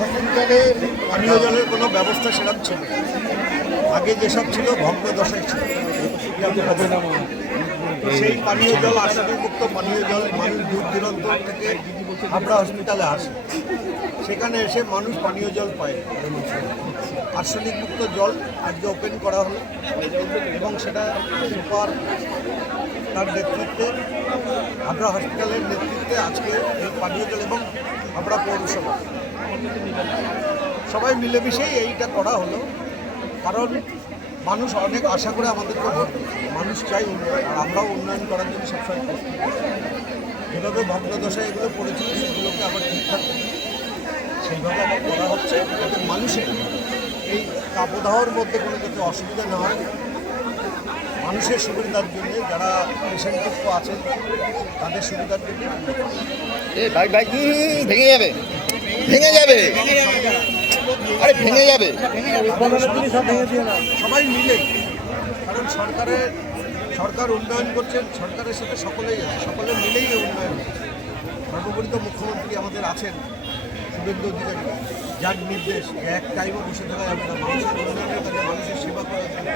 হসপিটালে পানীয় জলের কোনো ব্যবস্থা সেরকম ছিল না। আগে যেসব ছিল ভগ্নদশায় ছিল। সেই পানীয় জল আর্সেনিকমুক্ত পানীয় জল মানুষ দূর দূরান্ত থেকে হাবড়া হসপিটালে আসে, সেখানে এসে মানুষ পানীয় জল পায়। আর্সেনিকমুক্ত জল আজকে ওপেন করা হলো এবং সেটা সুপার তার নেতৃত্বে হাবড়া হসপিটালের নেতৃত্বে আজকে এই পানীয় জল এবং হাবড়া পৌরসভা সবাই মিলেমিশেই এইটা করা হলো। কারণ মানুষ অনেক আশা করে আমাদেরকে ভোট দিয়েছে। মানুষ চাই উন্নয়ন, আর আমরাও উন্নয়ন করার জন্য সবসময় প্রস্তুত। যেভাবে ভগ্নদশায় এগুলো পড়েছিল সেগুলোকে আবার ঠিকঠাক সেইভাবে আবার করা হচ্ছে, যাতে মানুষের এই তাপদাহর মধ্যে কোনো যাতে অসুবিধা না হয়, মানুষের সুবিধার জন্য, যারা পেশেন্টযুক্ত আছে তাদের সুবিধার জন্য। ভেঙে যাবে আরে ভেঙে যাবে সবাই মিলে, কারণ সরকার উন্নয়ন করছেন, সরকারের সাথে সকলেই আছে, সকলে মিলেই এই উন্নয়ন হচ্ছে। সর্বোপরি তো মুখ্যমন্ত্রী আমাদের আছেন শুভেন্দু অধিকারী, যার নির্দেশ এক টাইমও বসে থাকা যাবে না, মানুষের উন্নয়নের কাজে, মানুষের সেবা করার জন্য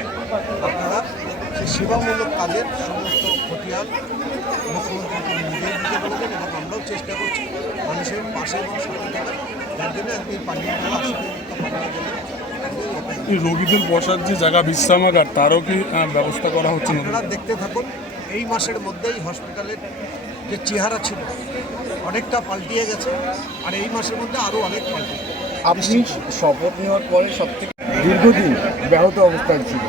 আপনারা সেই সেবামূলক কাজের সমস্ত খতিয়ান মুখ্যমন্ত্রীকে নিজেই দিতে বলেছেন এবং আমরাও চেষ্টা করছি মানুষের পাশে এবং সাথে থাকার। যার জন্য আজকে পানীয় জল আর্সেনিকমুক্ত পানীয় জলের রোগীদের বসার যে জায়গা বিশ্রামাগার তারও কি ব্যবস্থা করা হচ্ছে না? আপনারা দেখতে থাকুন, এই মাসের মধ্যেই হসপিটালের যে চেহারা ছিল অনেকটা পাল্টিয়ে গেছে, আর এই মাসের মধ্যে আরও অনেক পাল্টে। আপনি শপথ নেওয়ার পরে সবথেকে দীর্ঘদিন ব্যাহত অবস্থায় ছিল,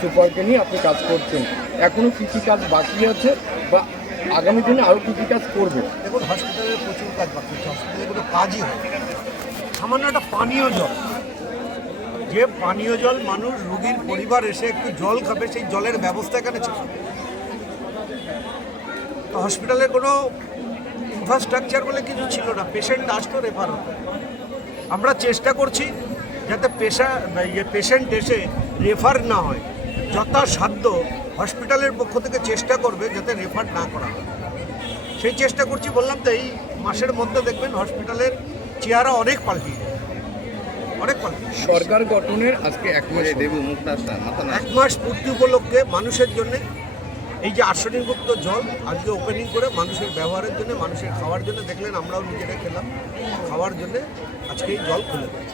সুপারকে নিয়ে আপনি কাজ করছেন, এখনও কী কী কাজ বাকি আছে বা আগামী দিনে আরও কী কী কাজ করবে? দেখুন, হসপিটালের প্রচুর কাজ বাকি আছে, হসপিটালে কোনো কাজই হয়। সামান্য একটা পানীয় জল, যে পানীয় জল মানুষ, রোগীর পরিবার এসে একটু জল খাবে, সেই জলের ব্যবস্থা এখানে ছিল। তো হসপিটালে কোনো ইনফ্রাস্ট্রাকচার বলে কিছু ছিল না, পেশেন্ট আসতো, রেফার হতো। আমরা চেষ্টা করছি যাতে পেশেন্ট এসে রেফার না হয়, যথাসাধ্য হসপিটালের পক্ষ থেকে চেষ্টা করবে যাতে রেফার না করা হয়, সেই চেষ্টা করছি। বললাম তো, এই মাসের মধ্যে দেখবেন হসপিটালের চেহারা অনেক পাল্টিয়ে যাবে, অনেক পাল্টিয়ে। সরকার গঠনের আজকে 1 মাস, 1 মাস পূর্তি উপলক্ষে মানুষের জন্য এই যে আর্সেনিকমুক্ত জল আজকে ওপেনিং করে মানুষের ব্যবহারের জন্য, মানুষের খাওয়ার জন্য, দেখলেন আমরাও নিজেরা খেলাম, খাওয়ার জন্য আজকে এই জল খুলে দেয়।